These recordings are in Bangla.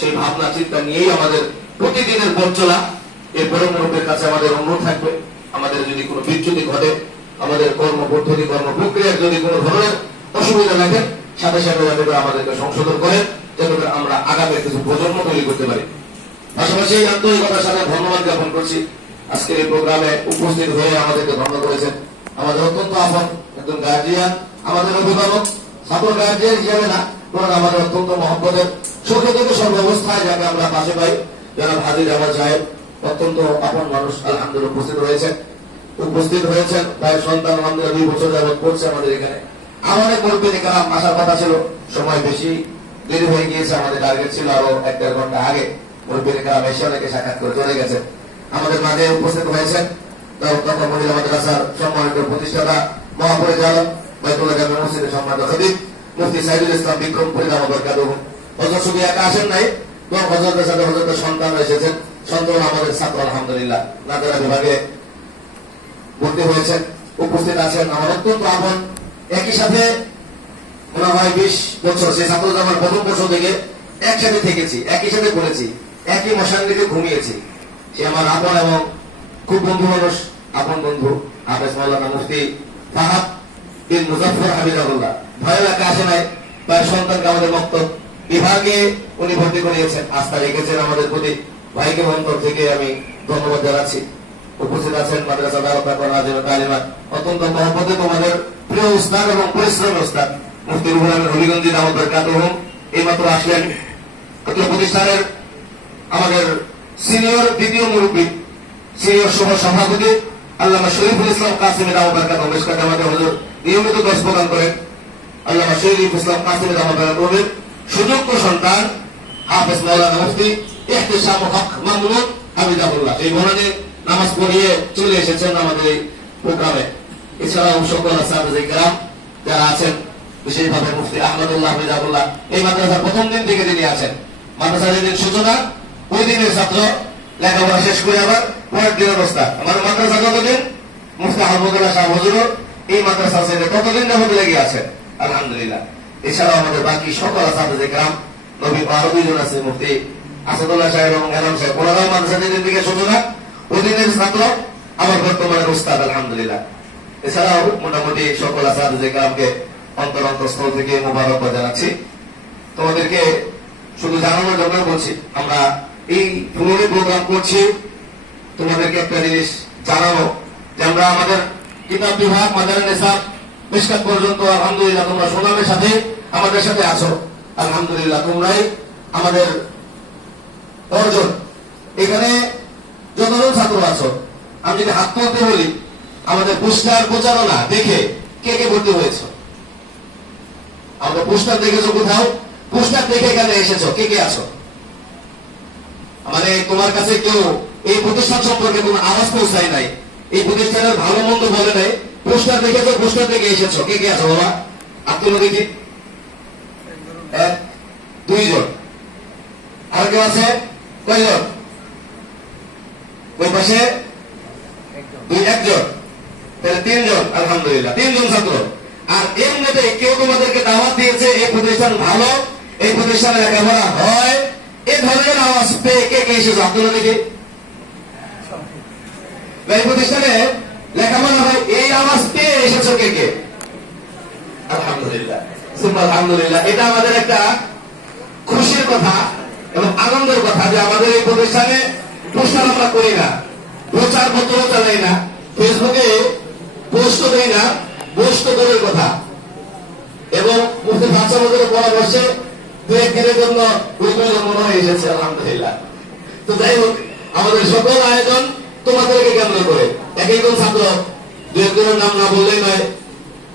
সেই ভাবনা চিন্তা নিয়েই আমাদের প্রতিদিনের পথ চলা। এরপরে মুরব্বীর কাছে আমাদের অনুরোধ থাকবে, আমাদের যদি কোনো বিচ্যুতি ঘটে, আমাদের কর্ম পদ্ধতি কর্ম প্রক্রিয়ার যদি কোনো ধরনের অসুবিধা লাগে, সাথে সাথে যাতে করে আমাদেরকে সংশোধন করেন, যাতে করে আমরা আগামী কিছু প্রজন্ম তৈরি করতে পারি। পাশাপাশি এই আন্তরিকতার সাথে ধন্যবাদ জ্ঞাপন করছি আজকের এই প্রোগ্রামে উপস্থিত হয়ে আমাদেরকে ধন্য করেছেন আমাদের অত্যন্ত আপন একজন গার্জিয়ান, আমাদের অভিভাবক, ছাত্র গার্জিয়ান হিসাবে না, বরং আমাদের অত্যন্ত মহব্বতের সুখে থেকে সর্বাবস্থায় যাকে আমরা পাশে পাই, যারা হাজির জামাত সাহেব অত্যন্ত আপন মানুষ আলহামদুলিল্লাহ উপস্থিত হয়েছেন। ভাইয়ের সন্তান আলহামদুলিল্লাহ 2 বছর যাবত পড়ছে আমাদের এখানে। আমাদের মুরব্বী কালাম আসার কথা ছিল, সময় বেশি দেরি হয়ে গিয়েছে, আমাদের টার্গেট ছিল আরো 1-1.5 ঘন্টা আগে। মুরব্বী কালাম এসে অনেকে সাক্ষাৎ করে চলে গেছে। আমাদের মাঝে উপস্থিত হয়েছেন মহিলা মাদ্রাসার সম্মানিত প্রতিষ্ঠাতা মহাপরিচালক বাইতুল্লাহ জামে মসজিদের সম্মানিত খতিব মুফতি সাইদুল ইসলাম বিক্রমপুরী হযরত শুধু একা আসেন নাই, এবং হযরতের সাথে হযরতের সন্তান এসেছেন। সন্তান আমাদের ছাত্র আলহামদুলিল্লাহ নাজারা বিভাগে ভর্তি হয়েছেন, উপস্থিত আছেন আমার অত্যন্ত আপন। একই সাথে মনে হয় 20 বছর সেই ছাত্র আমার প্রথম বছর থেকে একসাথে থেকেছি, একই সাথে পড়েছি, একই মশাঙ্গিতে ঘুমিয়েছি। সে আমার আপন এবং খুব বন্ধু মানুষ, আপন বন্ধু হাফেজ মাওলানা মুফতি ফাহাদ বিন মুজাফফর হাফিজাহুল্লাহ। ভয় লাগে আসে নাই, তার সন্তানকে আমাদের মক্তব বিভাগে উনি ভর্তি করিয়েছেন, আস্থা রেখেছেন আমাদের প্রতি। ভাইকে অন্তর থেকে আমি ধন্যবাদ জানাচ্ছি। উপস্থিত আছেন মাদ্রাসা তালিমাত অত্যন্ত মহব্বতে তোমাদের প্রিয় উস্তাদ এবং পরিশ্রমী উস্তাদ মুফতি রুহুল আমিন হবিগঞ্জি দাওয়াত বরকাতুহুম এইমাত্র আসলেন। প্রতিষ্ঠানের আমাদের সিনিয়র দ্বিতীয় মুরব্বী, সিনিয়র সহ সভাপতি আল্লামা শরীফুল ইসলাম কাসিমি দাওয়াত বরকাতুহুম মিশকাতে আমাদের হুজুর নিয়মিত দর্শ প্রদান করেন। আল্লামা শরীফ ইসলাম কাসিমি দাওয়াত বরকাতুহুমের সুযোগ্য সন্তান হাফেজ মাওলানা মুফতি ইহতিসাম হক মামুনুন হাফিজাহুল্লাহ এই মহানে নামাজ পড়িয়ে চলে এসেছেন আমাদের এই প্রোগ্রামে। এছাড়াও সকল আসাদে কেরাম যারা আছেন, বিশেষভাবে মুফতি আহমদুল্লাহ হাফিজাহুল্লাহ এই মাদ্রাসার প্রথম দিন থেকে তিনি আছেন। মাদ্রাসার যেদিন সূচনা ওই দিনের ছাত্র, লেখাপড়া শেষ করে আবার পরের দিনের অবস্থা। আমাদের মাদ্রাসা কতদিন মুফতি আহমদুল্লাহ শাহ হুজুর এই মাদ্রাসা ছেড়ে কতদিন যাবত লেগে আছেন আলহামদুলিল্লাহ। এছাড়াও আমাদের বাকি সকল আসাদে কেরাম নবী 12 জন আছে, মুফতি আসাদুল্লাহ সাহেব এবং এলাম সাহেব, ওনারাও মাদ্রাসা যেদিন থেকে সূচনা ওই দিনের ছাত্র, আমার বর্তমানের উস্তাদ আলহামদুলিল্লাহ। এছাড়াও মোটামুটি সকল আসাদে কেরামকে অন্তর অন্তঃস্থল থেকে মোবারকবাদ জানাচ্ছি। তোমাদেরকে শুধু জানানোর জন্য বলছি, আমরা এই ফ্লোরে প্রোগ্রাম করছি তোমাদেরকে একটা জিনিস জানানো যে আমরা আমাদের কিতাব বিভাগ মাদারে নেসাব মিশকাত পর্যন্ত আলহামদুলিল্লাহ তোমরা সুনামের সাথে আমাদের সাথে আছো আলহামদুলিল্লাহ। তোমরাই আমাদের অর্জন। এখানে যতজন ছাত্র আছো, আমি যদি হাত তুলতে বলি আমাদের পোস্টার প্রচারণা দেখে কে কে ভর্তি হয়েছে? আমাদের পোস্টার দেখেছো কোথাও? পোস্টার দেখে এখানে এসেছো, কে কে আছো? মানে তোমার কাছে কেউ এই প্রতিষ্ঠান সম্পর্কে কোনো আওয়াজ পৌঁছায় নাই, এই প্রতিষ্ঠানের ভালো মন্দ বলে নাই, পোস্টার দেখেছো, পোস্টার দেখে এসেছো, কে কে আছো বাবা? আপনি দেখি 1 2 জন। আর কেউ আছে? কয়জন? ওই পাশে 1 জন, তাহলে 3 জন আলহামদুলিল্লাহ, 3 জন ছাত্র। আর এমনিতে কেউ তোমাদেরকে দাওয়াত দিয়েছে এই প্রতিষ্ঠান ভালো, এই প্রতিষ্ঠানে লেখাপড়া হয়, এই ধরনের আওয়াজ পেয়ে কে কে এসেছো? আপনারা দেখি এই প্রতিষ্ঠানে লেখাপড়া হয় এই আওয়াজ পেয়ে এসেছো কে কে? আলহামদুলিল্লাহ আলহামদুলিল্লাহ। এটা আমাদের একটা খুশির কথা এবং আনন্দের কথা যে আমাদের এই প্রতিষ্ঠানে পোস্টার আমরা করি না, প্রচার পত্র চালাই না, ফেসবুকে পোস্ট দেই না, পোস্ট দূরের কথা। এবং মুফতি বাচ্চাদের পরামর্শে 2-1 দিনের জন্য মনে হয়ে এসেছে আলহামদুলিল্লাহ। তো যাই হোক, আমাদের সকল আয়োজন তোমাদেরকে কেন্দ্র করে। একজন ছাত্র 2-1 জনের নাম না বললেই নয়,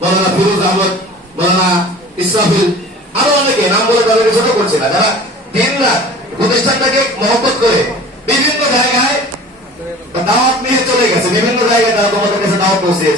মাওলানা ফিরোজ আহমদ, মাওলানা ইসরাফিল, আরো অনেকে নাম বলে তাদেরকে ছোট করছে না, যারা দিন রাত প্রতিষ্ঠানটাকে মহব্বত করে বিভিন্ন জায়গায় দাওয়াত নিয়ে চলে গেছে, বিভিন্ন জায়গায় তারা তোমাদের কাছে দাওয়াত পৌঁছে